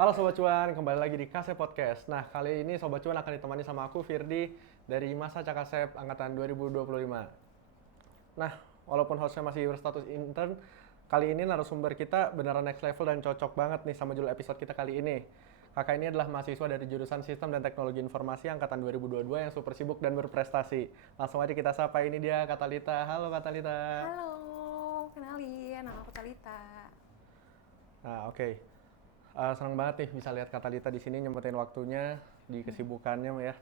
Halo Sobat Cuan, kembali lagi di Kasep Podcast. Nah, kali ini Sobat Cuan akan ditemani sama aku, Firdi, dari Masa Cakasep Angkatan 2025. Nah, walaupun hostnya masih berstatus intern, kali ini narasumber kita beneran next level dan cocok banget nih sama judul episode kita kali ini. Kakak ini adalah mahasiswa dari jurusan Sistem dan Teknologi Informasi Angkatan 2022 yang super sibuk dan berprestasi. Langsung aja kita sapa, ini dia Katalita. Halo Katalita. Halo, kenalin, nama aku Talita. Nah, oke. Senang banget nih bisa lihat Katalita di sini nyempetin waktunya di kesibukannya ya.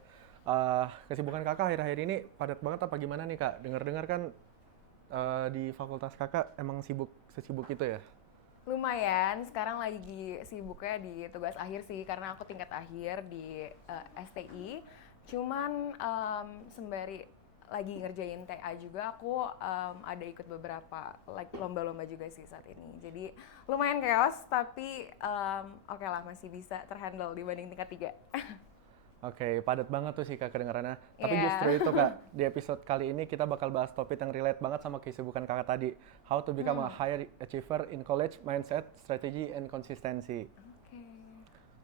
Kesibukan kakak akhir-akhir ini padat banget apa gimana nih kak? Dengar-dengar kan di fakultas kakak emang sesibuk itu ya? Lumayan, sekarang lagi sibuknya di tugas akhir sih, karena aku tingkat akhir di STI. Cuman sembari lagi ngerjain TA juga, aku ada ikut beberapa lomba-lomba juga sih saat ini. Jadi lumayan chaos, tapi oke lah, masih bisa terhandle dibanding tingkat 3. Oke, padat banget tuh sih kak kedengarannya. Tapi Iya. justru itu kak, di episode kali ini kita bakal bahas topik yang relate banget sama kesibukan kakak tadi. How to become a higher achiever in college, mindset, strategy, and consistency. Oke.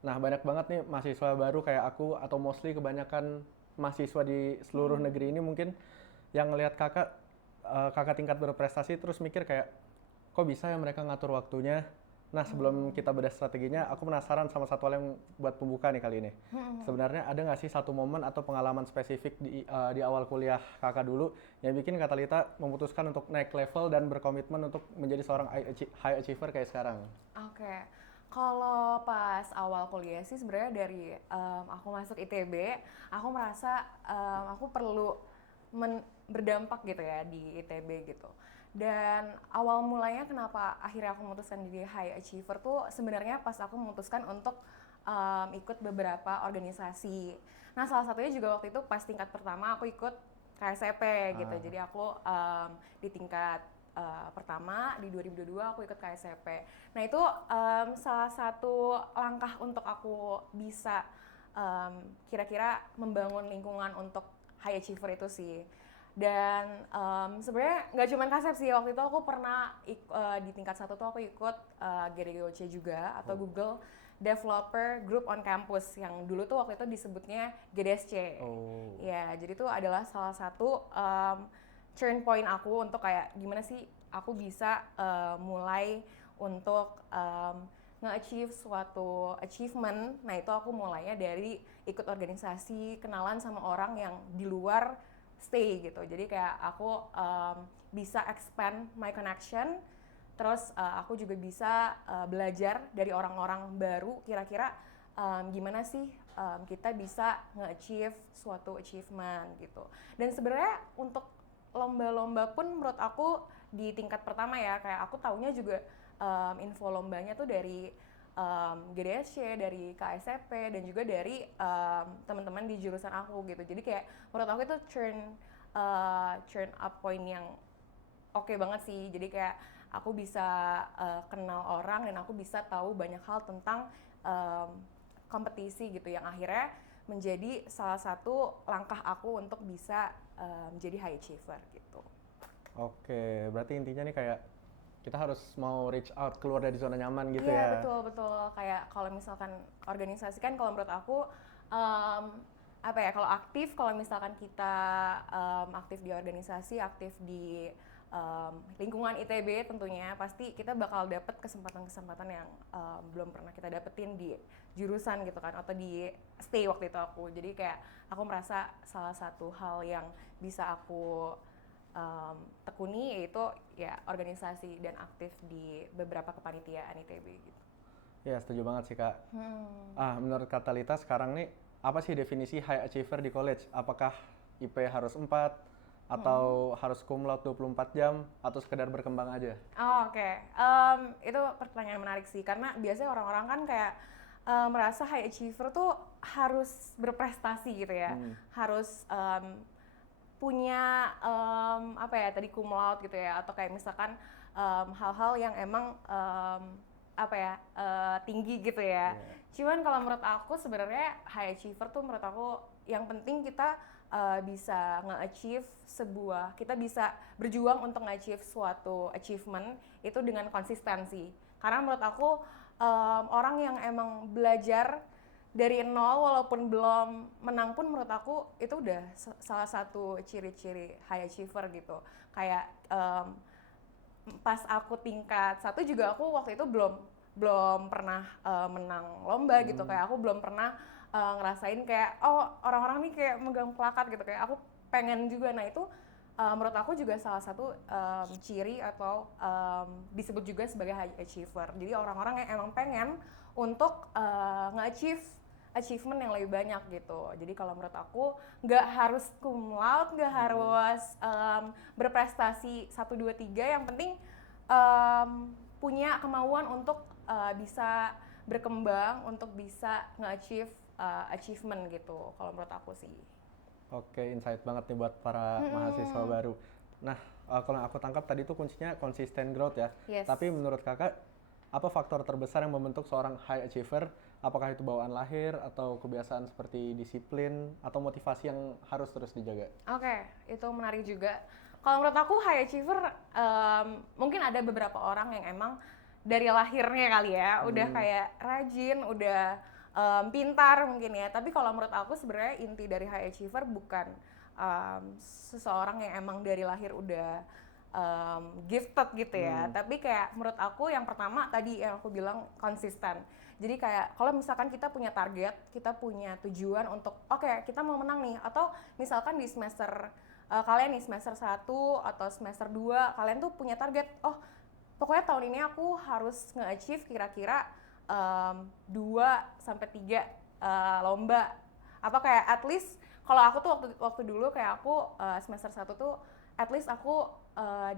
Nah, banyak banget nih mahasiswa baru kayak aku atau mostly kebanyakan mahasiswa di seluruh negeri ini mungkin yang ngelihat kakak tingkat berprestasi terus mikir kayak kok bisa ya mereka ngatur waktunya. Nah, sebelum kita bedah strateginya, aku penasaran sama satu hal yang buat pembuka nih kali ini. Sebenarnya ada nggak sih satu momen atau pengalaman spesifik di awal kuliah kakak dulu yang bikin Kak Talita memutuskan untuk naik level dan berkomitmen untuk menjadi seorang high achiever kayak sekarang? Oke, kalau pas awal kuliah sih sebenarnya dari aku masuk ITB, aku merasa aku perlu berdampak gitu ya di ITB gitu. Dan awal mulanya kenapa akhirnya aku memutuskan jadi high achiever tuh sebenarnya pas aku memutuskan untuk ikut beberapa organisasi. Nah, salah satunya juga waktu itu pas tingkat pertama aku ikut KSP gitu. Ah, Jadi aku di tingkat pertama di 2022 aku ikut KSP. Nah, itu salah satu langkah untuk aku bisa kira-kira membangun lingkungan untuk high achiever itu sih. Dan sebenarnya nggak cuma KSP sih, waktu itu aku pernah di tingkat 1 tuh aku ikut GDGOC juga atau oh, Google Developer Group on Campus yang dulu tuh waktu itu disebutnya GDSC. oh, Ya, jadi itu adalah salah satu turn point aku untuk kayak gimana sih aku bisa mulai untuk nge-achieve suatu achievement. Nah, itu aku mulainya dari ikut organisasi, kenalan sama orang yang di luar stay gitu. Jadi kayak aku bisa expand my connection. Terus aku juga bisa belajar dari orang-orang baru kira-kira gimana sih kita bisa nge-achieve suatu achievement gitu. Dan sebenarnya untuk lomba-lomba pun menurut aku di tingkat pertama ya, kayak aku taunya juga info lombanya tuh dari GDSC, dari KSP, dan juga dari teman-teman di jurusan aku gitu. Jadi kayak menurut aku itu turn up point yang oke banget sih. Jadi kayak aku bisa kenal orang dan aku bisa tahu banyak hal tentang um, kompetisi gitu yang akhirnya menjadi salah satu langkah aku untuk bisa menjadi high achiever gitu. oke, berarti intinya nih kayak kita harus mau reach out keluar dari zona nyaman gitu Iya, ya. betul betul. Kayak kalau misalkan organisasi kan kalau menurut aku um, apa ya, kalau aktif, kalau misalkan kita aktif di organisasi, aktif di lingkungan ITB tentunya pasti kita bakal dapet kesempatan-kesempatan yang belum pernah kita dapetin di jurusan gitu kan, atau di stay waktu itu aku. Jadi kayak aku merasa salah satu hal yang bisa aku tekuni yaitu ya organisasi dan aktif di beberapa kepanitiaan ITB gitu. Ya, setuju banget sih Kak. Menurut Kak Talita sekarang nih, apa sih definisi high achiever di college? Apakah IP harus 4 atau harus cum laude 24 jam atau sekedar berkembang aja? Oh, oke. Itu pertanyaan menarik sih, karena biasanya orang-orang kan kayak merasa high achiever tuh harus berprestasi gitu ya, harus punya apa ya tadi cum laude gitu ya, atau kayak misalkan hal-hal yang emang apa ya tinggi gitu ya. Iya. Cuman kalau menurut aku sebenarnya high achiever tuh menurut aku yang penting kita bisa nge-achieve sebuah, kita bisa berjuang untuk nge-achieve suatu achievement itu dengan konsistensi. Karena menurut aku orang yang emang belajar dari nol walaupun belum menang pun menurut aku itu udah salah satu ciri-ciri high achiever gitu. Kayak pas aku tingkat 1 juga aku waktu itu belum pernah menang lomba gitu, kayak aku belum pernah ngerasain kayak oh orang-orang nih kayak megang plakat gitu, kayak aku pengen juga. Nah itu menurut aku juga salah satu ciri atau disebut juga sebagai high achiever. Jadi orang-orang yang emang pengen untuk nge-achieve achievement yang lebih banyak gitu. Jadi kalau menurut aku nggak harus cum laude, nggak harus berprestasi 1, 2, 3, yang penting punya kemauan untuk bisa berkembang, untuk bisa nge-achieve achievement gitu. Kalau menurut aku sih. Oke, insight banget nih buat para mahasiswa baru. Nah, kalau yang aku tangkap tadi tuh kuncinya konsisten growth ya. Yes. Tapi menurut kakak, apa faktor terbesar yang membentuk seorang high achiever? Apakah itu bawaan lahir atau kebiasaan seperti disiplin atau motivasi yang harus terus dijaga? Oke, itu menarik juga. Kalau menurut aku high achiever mungkin ada beberapa orang yang emang dari lahirnya kali ya udah kayak rajin, udah pintar mungkin ya. Tapi kalau menurut aku sebenarnya inti dari high achiever bukan seseorang yang emang dari lahir udah gifted gitu ya. Tapi kayak menurut aku yang pertama tadi yang aku bilang konsisten. Jadi kayak kalau misalkan kita punya target, kita punya tujuan untuk oke, kita mau menang nih, atau misalkan di semester kalian nih semester 1 atau semester 2 kalian tuh punya target, oh pokoknya tahun ini aku harus nge-achieve kira-kira 2 sampai 3 lomba, atau kayak at least kalau aku tuh waktu dulu kayak aku semester 1 tuh at least aku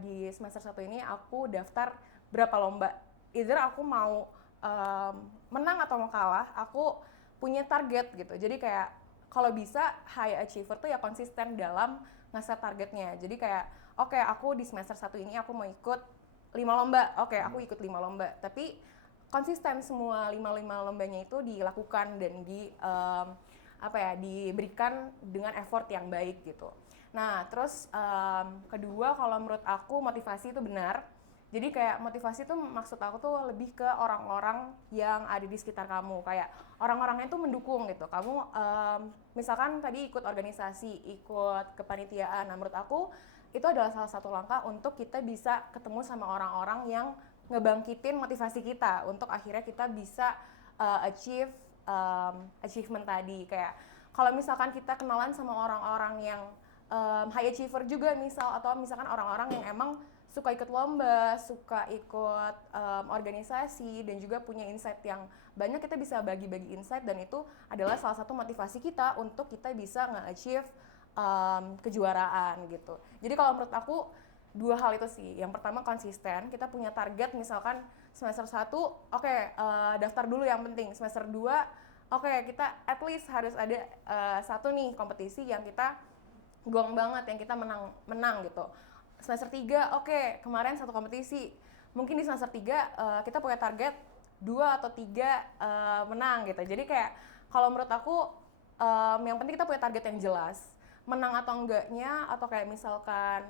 di semester 1 ini aku daftar berapa lomba, either aku mau menang atau mau kalah, aku punya target gitu. Jadi kayak kalau bisa high achiever tuh ya konsisten dalam ngeset targetnya. Jadi kayak oke, aku di semester 1 ini aku mau ikut 5 lomba, oke aku ikut 5 lomba, tapi konsisten semua 5 lombanya itu dilakukan dan diberikan dengan effort yang baik gitu. Nah terus kedua, kalau menurut aku motivasi itu benar. Jadi kayak motivasi itu maksud aku tuh lebih ke orang-orang yang ada di sekitar kamu, kayak orang-orangnya tuh mendukung gitu. Kamu misalkan tadi ikut organisasi, ikut kepanitiaan, nah menurut aku itu adalah salah satu langkah untuk kita bisa ketemu sama orang-orang yang ngebangkitin motivasi kita untuk akhirnya kita bisa achievement tadi. Kayak kalau misalkan kita kenalan sama orang-orang yang high achiever juga misal, atau misalkan orang-orang yang emang suka ikut lomba, suka ikut organisasi, dan juga punya insight yang banyak, kita bisa bagi-bagi insight, dan itu adalah salah satu motivasi kita untuk kita bisa nge-achieve kejuaraan gitu. Jadi kalau menurut aku 2 hal itu sih. Yang pertama konsisten, kita punya target misalkan semester 1, oke, daftar dulu yang penting. Semester 2, oke, kita at least harus ada satu nih kompetisi yang kita gong banget, yang kita menang gitu. Semester 3, oke, kemarin satu kompetisi. Mungkin di semester 3 kita punya target 2 atau 3 menang gitu. Jadi kayak kalau menurut aku yang penting kita punya target yang jelas. Menang atau enggaknya, atau kayak misalkan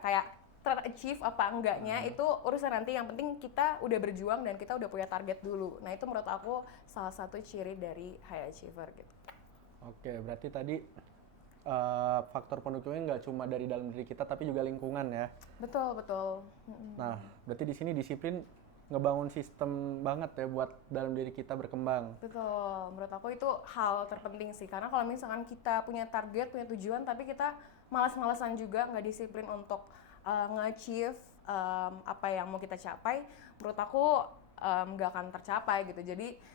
kayak ter-achieve apa enggaknya itu urusan nanti, yang penting kita udah berjuang dan kita udah punya target dulu. Nah itu menurut aku salah satu ciri dari high achiever gitu. Oke, berarti tadi faktor pendukungnya nggak cuma dari dalam diri kita tapi juga lingkungan ya. Betul. Nah, berarti di sini disiplin ngebangun sistem banget ya buat dalam diri kita berkembang. Betul, menurut aku itu hal terpenting sih, karena kalau misalkan kita punya target, punya tujuan, tapi kita malas-malasan juga, nggak disiplin untuk nge-achieve apa yang mau kita capai, menurut aku nggak akan tercapai gitu. Jadi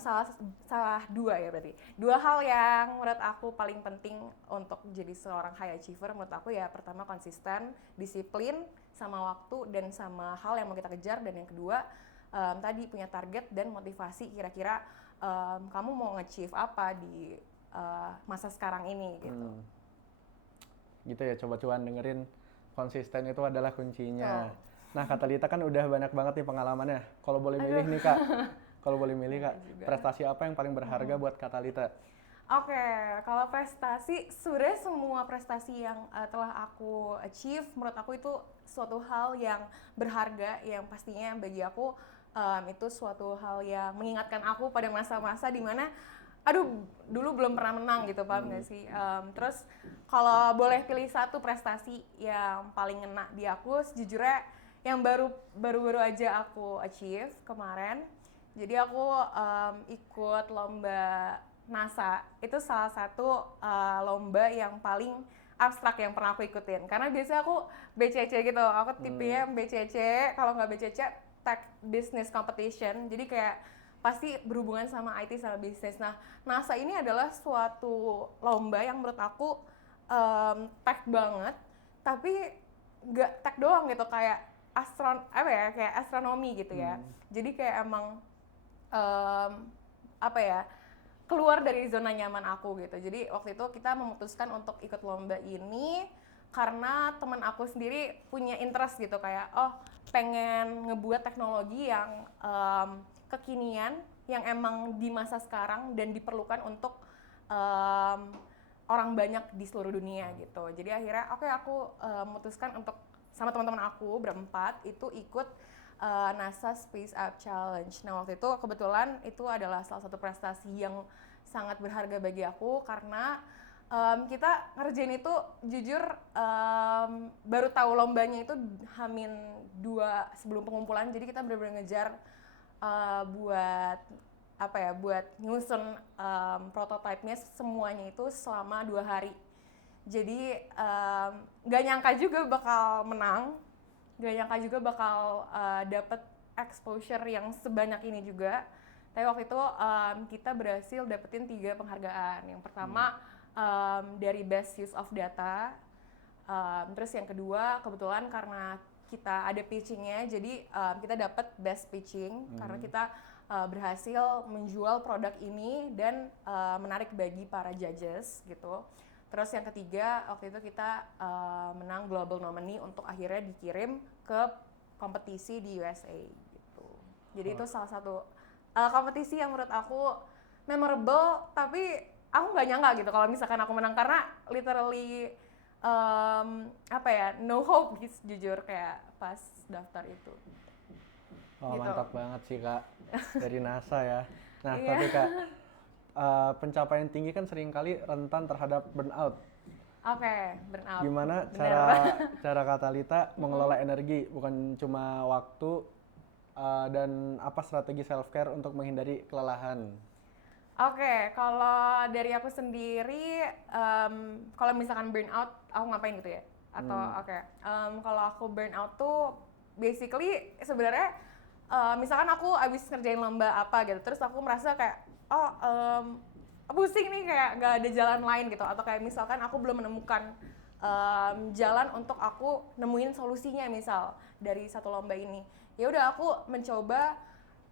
salah 2 ya berarti. 2 hal yang menurut aku paling penting untuk jadi seorang high achiever, menurut aku ya pertama konsisten, disiplin sama waktu dan sama hal yang mau kita kejar, dan yang kedua tadi punya target dan motivasi, kira-kira kamu mau nge-achieve apa di masa sekarang ini gitu. Gitu ya, coba cuan dengerin, konsisten itu adalah kuncinya. Nah, Kak Talita kan udah banyak banget nih pengalamannya. Kalau boleh milih nih Kak, prestasi apa yang paling berharga buat Kak Talita? Oke, kalau prestasi, sebenarnya semua prestasi yang telah aku achieve, menurut aku itu suatu hal yang berharga, yang pastinya bagi aku itu suatu hal yang mengingatkan aku pada masa-masa dimana, aduh, dulu belum pernah menang gitu, paham nggak sih? Terus kalau boleh pilih satu prestasi yang paling ngena di aku, sejujurnya yang baru aja aku achieve kemarin. Jadi aku ikut lomba NASA. Itu salah satu lomba yang paling abstrak yang pernah aku ikutin. Karena biasanya aku BCC gitu. Aku tipenya BCC, kalau nggak BCC Tech Business Competition. Jadi kayak pasti berhubungan sama IT sama bisnis. Nah, NASA ini adalah suatu lomba yang menurut aku tech banget, tapi nggak tech doang gitu, kayak kayak astronomi gitu ya. Jadi kayak emang apa ya, keluar dari zona nyaman aku gitu. Jadi waktu itu kita memutuskan untuk ikut lomba ini karena teman aku sendiri punya interest gitu, kayak pengen ngebuat teknologi yang kekinian, yang emang di masa sekarang dan diperlukan untuk orang banyak di seluruh dunia gitu. Jadi akhirnya aku memutuskan untuk sama teman-teman aku berempat itu ikut NASA Space App Challenge. Nah waktu itu kebetulan itu adalah salah satu prestasi yang sangat berharga bagi aku karena kita ngerjain itu jujur baru tahu lombanya itu Hamin 2 sebelum pengumpulan. Jadi kita benar-benar ngejar buat nyusun prototipenya semuanya itu selama 2 hari. Jadi nggak nyangka juga bakal menang, gak nyangka juga bakal dapet exposure yang sebanyak ini juga. Tapi waktu itu kita berhasil dapetin 3 penghargaan. Yang pertama dari Best Use of Data, terus yang kedua kebetulan karena kita ada pitchingnya, jadi kita dapet Best Pitching karena kita berhasil menjual produk ini dan menarik bagi para judges gitu. Terus yang ketiga, waktu itu kita menang Global Nominee untuk akhirnya dikirim ke kompetisi di USA gitu. Jadi itu salah satu kompetisi yang menurut aku memorable, tapi aku nggak nyangka gitu kalau misalkan aku menang, karena literally no hope gitu, jujur kayak pas daftar itu. Oh Gitu. mantap banget sih Kak, dari NASA ya. Nah Iya. tapi Kak, pencapaian tinggi kan seringkali rentan terhadap burnout. Oke, burnout. Gimana Bener. cara Kak Thalita mengelola energi, bukan cuma waktu, dan apa strategi self care untuk menghindari kelelahan? Oke, kalau dari aku sendiri, kalau misalkan burnout, aku ngapain gitu ya? Atau kalau aku burnout tuh basically sebenarnya misalkan aku abis ngerjain lomba apa gitu, terus aku merasa kayak pusing nih, kayak gak ada jalan lain gitu, atau kayak misalkan aku belum menemukan jalan untuk aku nemuin solusinya misal dari satu lomba ini. Ya udah, aku mencoba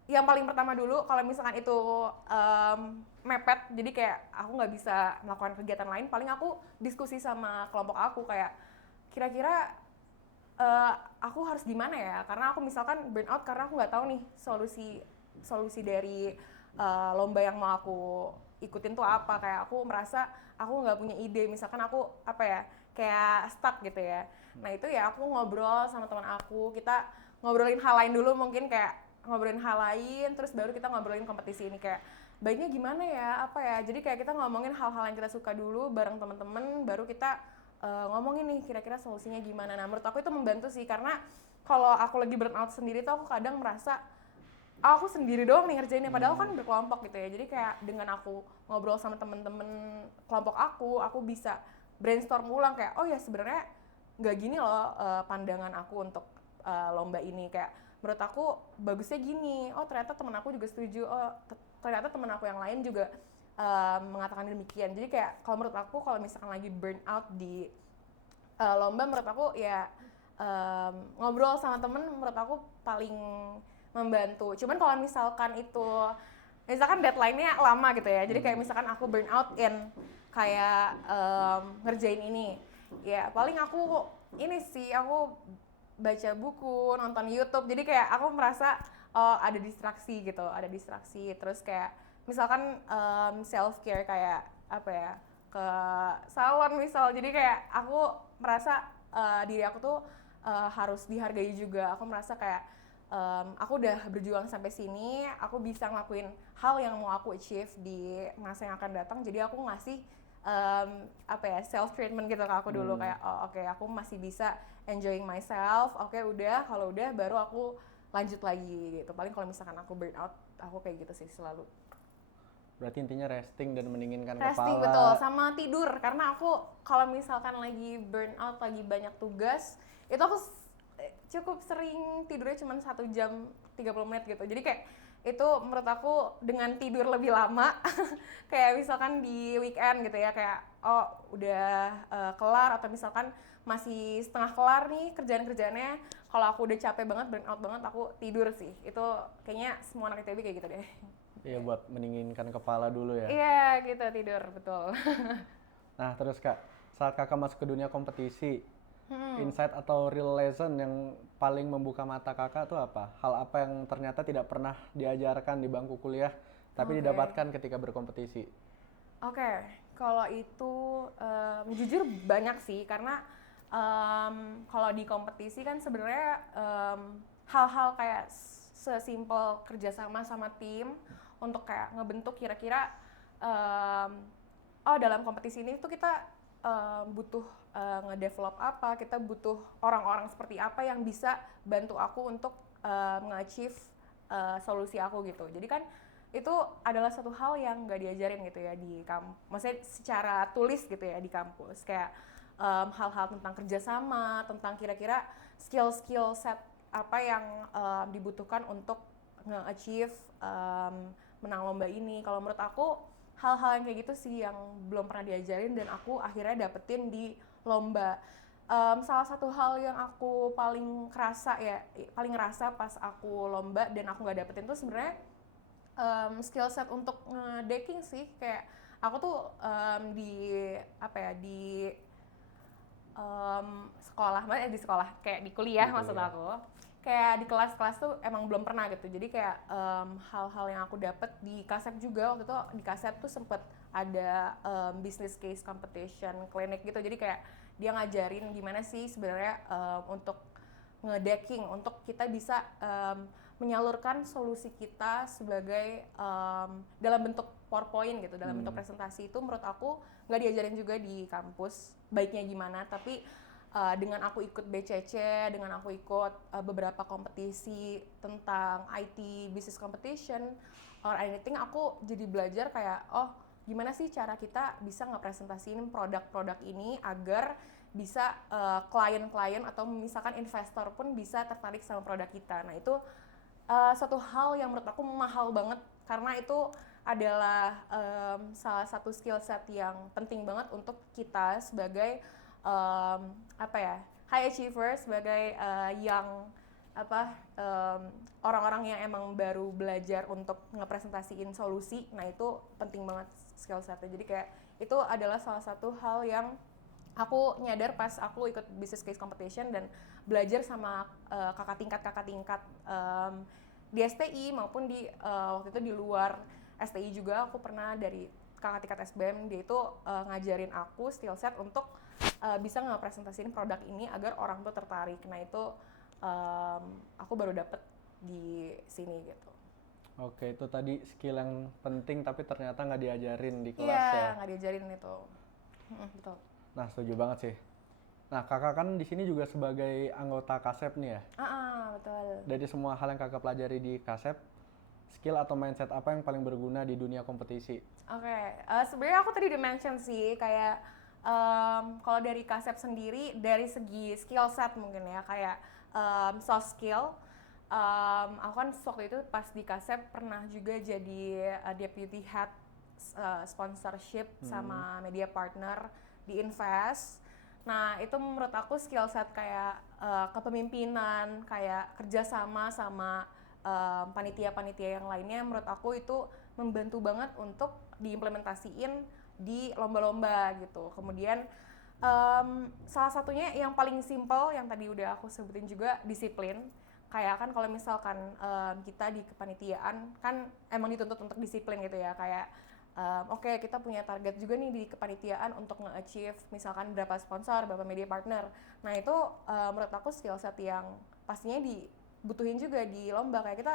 yang paling pertama dulu, kalau misalkan itu mepet, jadi kayak aku nggak bisa melakukan kegiatan lain, paling aku diskusi sama kelompok aku kayak kira-kira aku harus gimana ya, karena aku misalkan burnout karena aku nggak tahu nih solusi dari lomba yang mau aku ikutin tuh apa. Kayak aku merasa aku nggak punya ide, misalkan aku kayak stuck gitu ya. Nah itu ya aku ngobrol sama teman aku, kita ngobrolin hal lain dulu, mungkin kayak ngobrolin hal lain, terus baru kita ngobrolin kompetisi ini, kayak baiknya gimana ya, jadi kayak kita ngomongin hal-hal yang kita suka dulu bareng teman-teman, baru kita ngomongin nih kira-kira solusinya gimana. Nah menurut aku itu membantu sih, karena kalau aku lagi burnout sendiri tuh aku kadang merasa aku sendiri doang nih ngerjainnya, padahal kan berkelompok gitu ya. Jadi kayak dengan aku ngobrol sama temen-temen kelompok aku bisa brainstorm ulang kayak, oh ya sebenarnya nggak gini loh pandangan aku untuk lomba ini, kayak menurut aku bagusnya gini, oh ternyata temen aku juga setuju, oh ternyata temen aku yang lain juga mengatakan demikian. Jadi kayak kalau menurut aku, kalau misalkan lagi burnout di lomba, menurut aku ya ngobrol sama temen menurut aku paling membantu. Cuman kalau misalkan deadline-nya lama gitu ya, jadi kayak misalkan aku burnout in kayak ngerjain ini, ya paling aku baca buku, nonton YouTube. Jadi kayak aku merasa ada distraksi gitu, terus kayak misalkan self care, kayak apa ya, ke salon misal. Jadi kayak aku merasa diri aku tuh harus dihargai juga. Aku merasa kayak aku udah berjuang sampai sini, aku bisa ngelakuin hal yang mau aku achieve di masa yang akan datang. Jadi aku ngasih apa ya, self treatment gitu ke aku dulu, kayak oh oke, aku masih bisa enjoying myself. Oke, udah, kalau udah baru aku lanjut lagi gitu. Paling kalau misalkan aku burn out, aku kayak gitu sih selalu. Berarti intinya resting dan mendinginkan Resting, kepala. betul, sama tidur. Karena aku kalau misalkan lagi burn out, lagi banyak tugas, itu aku cukup sering tidurnya cuma 1 jam 30 menit gitu. Jadi kayak itu menurut aku dengan tidur lebih lama, kayak misalkan di weekend gitu ya, kayak oh udah kelar, atau misalkan masih setengah kelar nih kerjaan-kerjaannya, kalau aku udah capek banget, burn out banget, aku tidur sih. Itu kayaknya semua anak ITB kayak gitu deh. Iya, buat mendinginkan kepala dulu ya. Iya gitu, tidur, betul. Nah, terus Kak, saat Kakak masuk ke dunia kompetisi, insight atau real lesson yang paling membuka mata Kakak tuh apa? Hal apa yang ternyata tidak pernah diajarkan di bangku kuliah, tapi Oke. didapatkan ketika berkompetisi? Oke, kalau itu jujur banyak sih, karena kalau di kompetisi kan sebenarnya hal-hal kayak sesimpel kerjasama sama tim untuk kayak ngebentuk kira-kira oh dalam kompetisi ini tuh kita butuh ngedevelop apa, kita butuh orang-orang seperti apa yang bisa bantu aku untuk nge-achieve solusi aku gitu. Jadi kan itu adalah satu hal yang nggak diajarin gitu ya di maksudnya secara tulis gitu ya di kampus, kayak hal-hal tentang kerjasama, tentang kira-kira skill set apa yang dibutuhkan untuk nge-achieve menang lomba ini. Kalau menurut aku hal-hal yang kayak gitu sih yang belum pernah diajarin dan aku akhirnya dapetin di lomba. Salah satu hal yang aku paling ngerasa pas aku lomba dan aku nggak dapetin tuh sebenarnya skill set untuk ngedecking sih. Kayak aku tuh di sekolah kayak di kuliah Di maksud kuliah. aku, kayak di kelas-kelas tuh emang belum pernah gitu. Jadi kayak hal-hal yang aku dapet di Kasep juga, waktu itu di Kasep tuh sempet ada business case competition clinic gitu. Jadi kayak dia ngajarin gimana sih sebenarnya untuk ngedecking, untuk kita bisa menyalurkan solusi kita sebagai dalam bentuk PowerPoint gitu, dalam bentuk presentasi. Itu menurut aku nggak diajarin juga di kampus baiknya gimana. Tapi dengan aku ikut BCC, dengan aku ikut beberapa kompetisi tentang IT business competition or anything, aku jadi belajar kayak oh gimana sih cara kita bisa ngepresentasiin produk-produk ini agar bisa klien-klien atau misalkan investor pun bisa tertarik sama produk kita. Nah itu satu hal yang menurut aku mahal banget, karena itu adalah salah satu skill set yang penting banget untuk kita sebagai high achiever, sebagai orang-orang yang emang baru belajar untuk ngepresentasiin solusi. Nah itu penting banget skill setnya. Jadi kayak itu adalah salah satu hal yang aku nyadar pas aku ikut business case competition dan belajar sama kakak tingkat di STI maupun di waktu itu di luar STI juga. Aku pernah dari kakak tingkat SBM, dia itu ngajarin aku skill set untuk bisa ngepresentasiin produk ini agar orang tuh tertarik. Nah itu aku baru dapet di sini gitu. Oke, itu tadi skill yang penting tapi ternyata nggak diajarin di kelas Iya, ya. nggak diajarin itu. Betul. Nah, setuju banget sih. Nah, kakak kan di sini juga sebagai anggota Kasep nih ya. Betul. Dari semua hal yang kakak pelajari di Kasep, skill atau mindset apa yang paling berguna di dunia kompetisi? Oke, sebenarnya aku tadi udah mention sih kayak kalau dari Kasep sendiri dari segi skill set mungkin ya, kayak soft skill. Aku kan waktu itu pas di Kasep pernah juga jadi deputy head sponsorship sama media partner di Invest. Nah itu menurut aku skill set kayak kepemimpinan, kayak kerjasama sama panitia-panitia yang lainnya, menurut aku itu membantu banget untuk diimplementasiin di lomba-lomba gitu. Kemudian salah satunya yang paling simple yang tadi udah aku sebutin juga, disiplin. Kayak kan kalau misalkan kita di kepanitiaan kan emang dituntut untuk disiplin gitu ya, kayak oke, kita punya target juga nih di kepanitiaan untuk nge-achieve misalkan berapa sponsor, berapa media partner. Nah itu menurut aku skill set yang pastinya dibutuhin juga di lomba. Kayak kita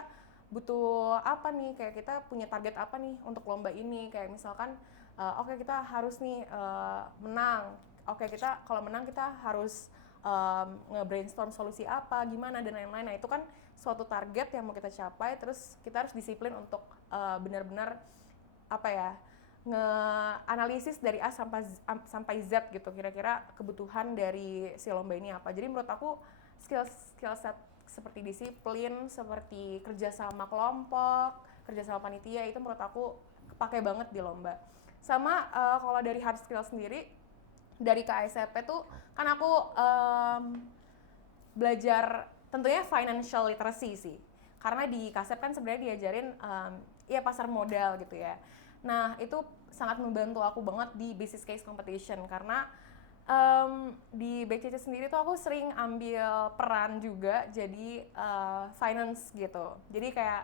butuh apa nih, kayak kita punya target apa nih untuk lomba ini, kayak misalkan oke, kita harus nih menang. Oke, kita kalau menang kita harus nge-brainstorm solusi apa, gimana dan lain-lain. Nah itu kan suatu target yang mau kita capai, terus kita harus disiplin untuk benar-benar apa ya, nge-analisis dari A sampai Z gitu, kira-kira kebutuhan dari si lomba ini apa. Jadi menurut aku skill set seperti disiplin, seperti kerja sama kelompok, kerja sama panitia, itu menurut aku kepake banget di lomba. Sama kalau dari hard skill sendiri, dari KSP tuh kan aku belajar tentunya financial literacy sih, karena di KSP kan sebenarnya diajarin ya pasar modal gitu ya. Nah itu sangat membantu aku banget di business case competition, karena di BCC sendiri tuh aku sering ambil peran juga jadi finance gitu. Jadi kayak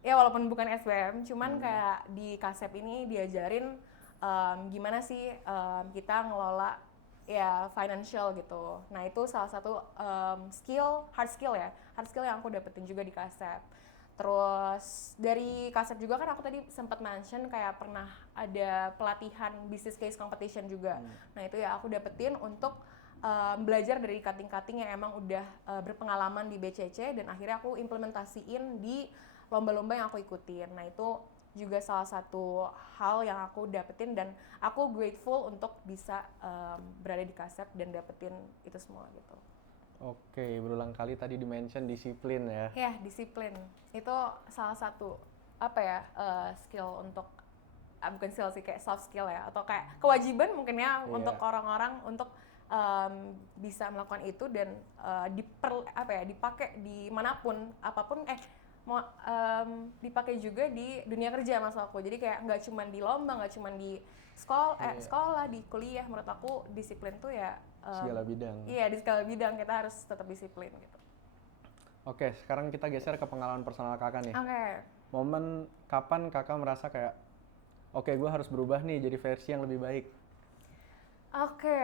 ya walaupun bukan SBM, cuman kayak di KSP ini diajarin gimana sih kita ngelola ya financial gitu. Nah itu salah satu hard skill yang aku dapetin juga di KSP. Terus dari KSP juga kan aku tadi sempat mention kayak pernah ada pelatihan business case competition juga. Nah itu ya aku dapetin untuk belajar dari cutting-cutting yang emang udah berpengalaman di BCC, dan akhirnya aku implementasiin di lomba-lomba yang aku ikutin. Nah itu juga salah satu hal yang aku dapetin, dan aku grateful untuk bisa berada di KSP dan dapetin itu semua gitu. Oke, berulang kali tadi di-mention disiplin ya. Ya, disiplin. Itu salah satu apa ya, skill untuk bukan skill sih, kayak soft skill ya, atau kayak kewajiban mungkin ya untuk orang-orang untuk bisa melakukan itu, dan dipakai dimanapun, apapun mau dipakai juga di dunia kerja maksud aku. Jadi kayak nggak cuma di lomba, nggak cuma di sekolah, di kuliah. Menurut aku disiplin tuh ya Segala bidang. iya, di segala bidang kita harus tetap disiplin gitu. Oke, sekarang kita geser ke pengalaman personal kakak nih. Oke. Momen kapan kakak merasa kayak, oke, gue harus berubah nih jadi versi yang lebih baik? Oke,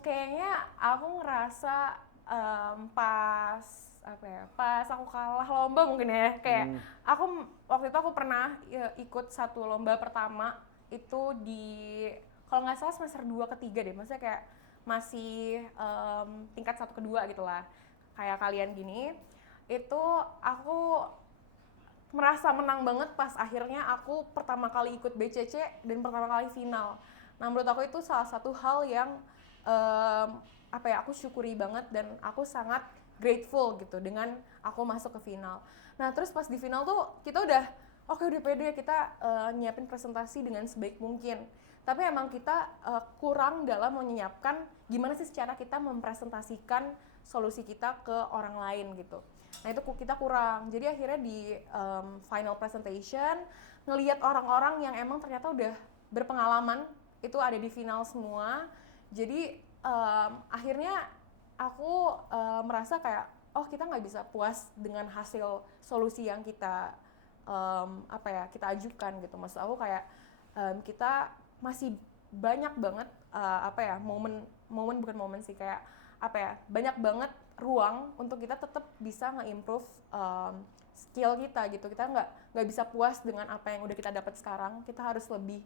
kayaknya aku ngerasa pas aku kalah lomba mungkin ya, kayak waktu itu aku pernah ikut satu lomba pertama itu di, kalau nggak salah semester 2 ke 3 deh, maksudnya kayak masih tingkat 1 ke 2 gitu lah, kayak kalian gini. Itu aku merasa menang banget pas akhirnya aku pertama kali ikut BCC dan pertama kali final. Nah menurut aku itu salah satu hal yang aku syukuri banget, dan aku sangat grateful gitu dengan aku masuk ke final. Nah terus pas di final tuh kita udah pede, kita nyiapin presentasi dengan sebaik mungkin. Tapi emang kita kurang dalam menyiapkan gimana sih cara kita mempresentasikan solusi kita ke orang lain gitu. Nah itu kita kurang. Jadi akhirnya di final presentation ngelihat orang-orang yang emang ternyata udah berpengalaman itu ada di final semua. Jadi akhirnya aku merasa kayak kita nggak bisa puas dengan hasil solusi yang kita kita ajukan gitu. Maksud aku kayak kita masih banyak banget banyak banget ruang untuk kita tetap bisa nge-improve skill kita gitu. Kita nggak bisa puas dengan apa yang udah kita dapat sekarang. Kita harus lebih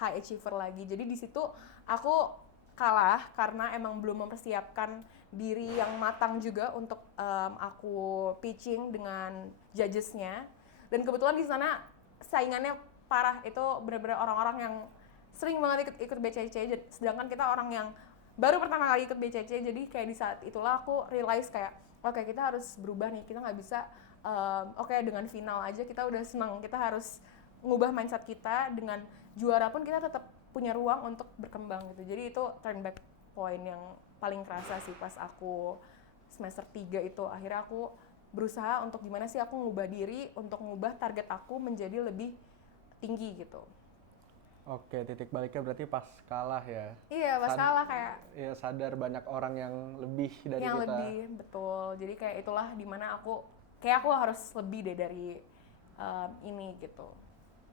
high achiever lagi. Jadi di situ aku kalah karena emang belum mempersiapkan diri yang matang juga untuk aku pitching dengan judges-nya. Dan kebetulan di sana saingannya parah, itu benar-benar orang-orang yang sering banget ikut BCC, sedangkan kita orang yang baru pertama kali ikut BCC. Jadi kayak di saat itulah aku realize kayak oke, kita harus berubah nih, kita nggak bisa dengan final aja kita udah senang, kita harus ngubah mindset kita. Dengan juara pun kita tetap punya ruang untuk berkembang gitu. Jadi itu turn back point yang paling kerasa sih pas aku semester 3 itu. Akhirnya aku berusaha untuk gimana sih aku ngubah diri untuk ngubah target aku menjadi lebih tinggi gitu. Oke, titik baliknya berarti pas kalah ya? Iya, pas kalah kayak ya sadar banyak orang yang lebih dari yang kita. lebih, betul. Jadi kayak itulah dimana aku harus lebih deh dari ini gitu.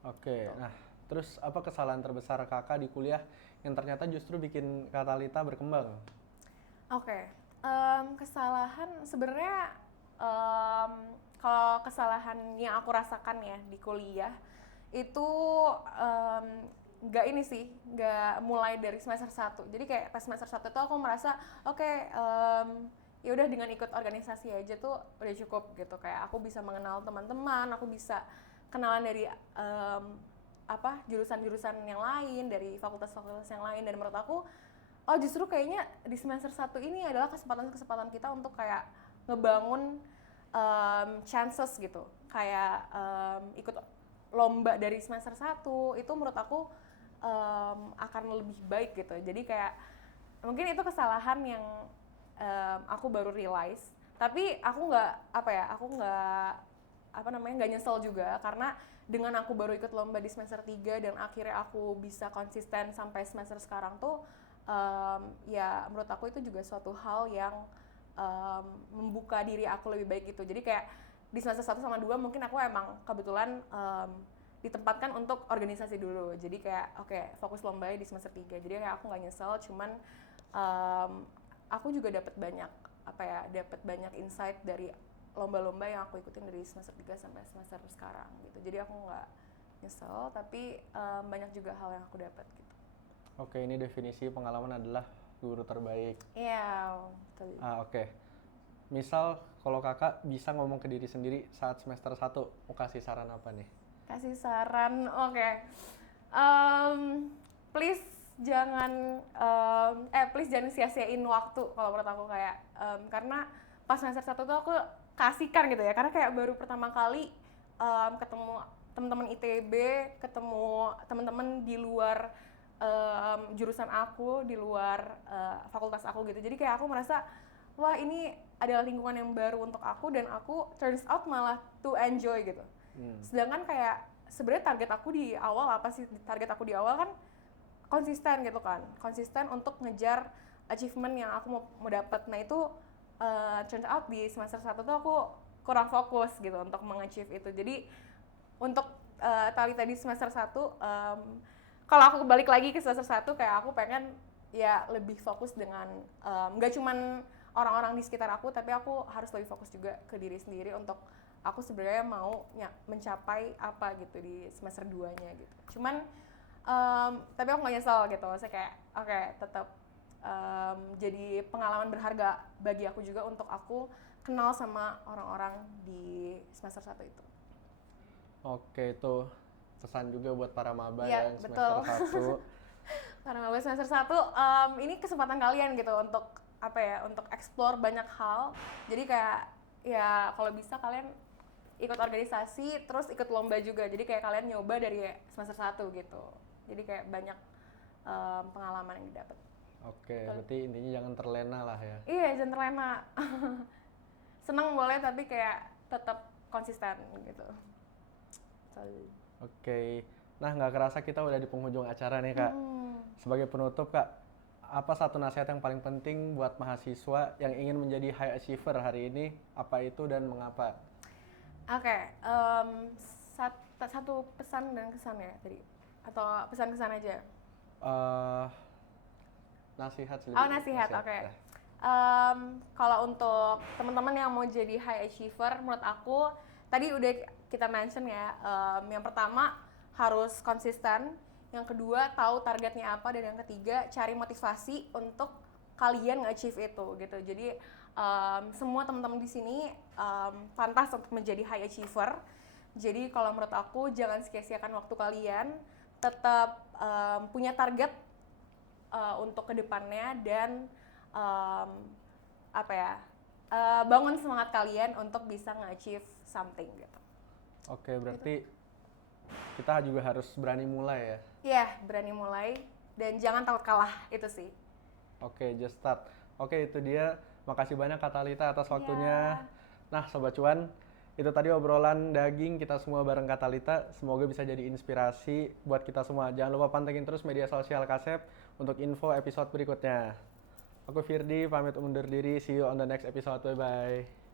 Oke, nah terus apa kesalahan terbesar kakak di kuliah yang ternyata justru bikin Katalita berkembang? Oke, kesalahan sebenarnya em, kalau kesalahan yang aku rasakan ya di kuliah itu em, nggak ini sih, nggak mulai dari semester satu. Jadi kayak pas semester satu tuh aku merasa oke, ya udah dengan ikut organisasi aja tuh udah cukup gitu. Kayak aku bisa mengenal teman-teman, aku bisa kenalan dari apa jurusan-jurusan yang lain, dari fakultas-fakultas yang lain, dan menurut aku oh justru kayaknya di semester satu ini adalah kesempatan-kesempatan kita untuk kayak ngebangun chances gitu. Kayak ikut lomba dari semester satu itu menurut aku akan lebih baik gitu. Jadi kayak mungkin itu kesalahan yang aku baru realize. Tapi aku nggak apa ya, aku nggak apa namanya nggak nyesel juga karena dengan aku baru ikut lomba di semester 3 dan akhirnya aku bisa konsisten sampai semester sekarang tuh ya menurut aku itu juga suatu hal yang membuka diri aku lebih baik gitu. Jadi kayak di semester 1 sama 2 mungkin aku emang kebetulan ditempatkan untuk organisasi dulu. Jadi kayak oke, fokus lomba di semester 3. Jadi kayak aku nggak nyesel, cuman aku juga dapat banyak apa ya, dapat banyak insight dari lomba-lomba yang aku ikutin dari semester 3 sampai semester sekarang gitu. Jadi aku nggak nyesel, tapi banyak juga hal yang aku dapat gitu. Oke, ini definisi pengalaman adalah guru terbaik. Iya, betul. Oke. Misal kalau kakak bisa ngomong ke diri sendiri saat semester 1, mau kasih saran apa nih? Kasih saran, oke. Please please jangan sia-siain waktu kalau menurut aku kayak karena pas semester 1 tuh aku kasihkan gitu ya, karena kayak baru pertama kali ketemu teman-teman ITB, ketemu teman-teman di luar jurusan aku, di luar fakultas aku gitu. Jadi kayak aku merasa wah ini adalah lingkungan yang baru untuk aku dan aku turns out malah to enjoy gitu. Sedangkan kayak sebenarnya target aku di awal apa sih? Target aku di awal kan konsisten gitu kan, konsisten untuk ngejar achievement yang aku mau dapat. Nah itu turns out di semester 1 tuh aku kurang fokus gitu untuk mengachieve itu. Jadi untuk Talita di semester 1 kalau aku balik lagi ke semester 1 kayak aku pengen ya lebih fokus dengan nggak cuman orang-orang di sekitar aku, tapi aku harus lebih fokus juga ke diri sendiri untuk aku sebenarnya mau mencapai apa gitu di semester 2-nya gitu. Cuman tapi aku gak nyesel gitu, maksudnya kayak oke, tetap jadi pengalaman berharga bagi aku juga untuk aku kenal sama orang-orang di semester 1 itu. Oke, itu pesan juga buat para maba Iya, yang betul. semester 1. Karena maba semester 1 ini kesempatan kalian gitu untuk apa ya, untuk explore banyak hal. Jadi kayak ya kalau bisa kalian ikut organisasi terus ikut lomba juga. Jadi kayak kalian nyoba dari semester 1 gitu. Jadi kayak banyak pengalaman yang didapat. Oke, berarti intinya jangan terlena lah ya. Iya, jangan terlena. Seneng boleh tapi kayak tetap konsisten gitu. Oke, nah nggak kerasa kita udah di penghujung acara nih kak. Sebagai penutup kak, apa satu nasihat yang paling penting buat mahasiswa yang ingin menjadi high achiever hari ini? Apa itu dan mengapa? Oke, satu pesan dan kesan ya tadi? Atau pesan kesan aja? Nasihat sih. Oh, nasihat, oke. Kalau untuk teman-teman yang mau jadi high achiever, menurut aku tadi udah kita mention ya, yang pertama harus konsisten, yang kedua tahu targetnya apa, dan yang ketiga cari motivasi untuk kalian nge-achieve itu gitu. Jadi semua teman-teman di sini pantas untuk menjadi high achiever. Jadi kalau menurut aku jangan sia-siakan waktu kalian, tetap punya target untuk kedepannya dan apa ya, bangun semangat kalian untuk bisa nge-achieve something gitu. Oke, berarti kita juga harus berani mulai ya? Iya, berani mulai dan jangan takut kalah, itu sih. Oke, just start. Oke, itu dia. Makasih banyak Kak Talita atas waktunya. Nah, Sobat Cuan, itu tadi obrolan daging kita semua bareng Kak Talita. Semoga bisa jadi inspirasi buat kita semua. Jangan lupa pantengin terus media sosial Kasep untuk info episode berikutnya. Aku Firdi, pamit undur diri. See you on the next episode. Bye-bye.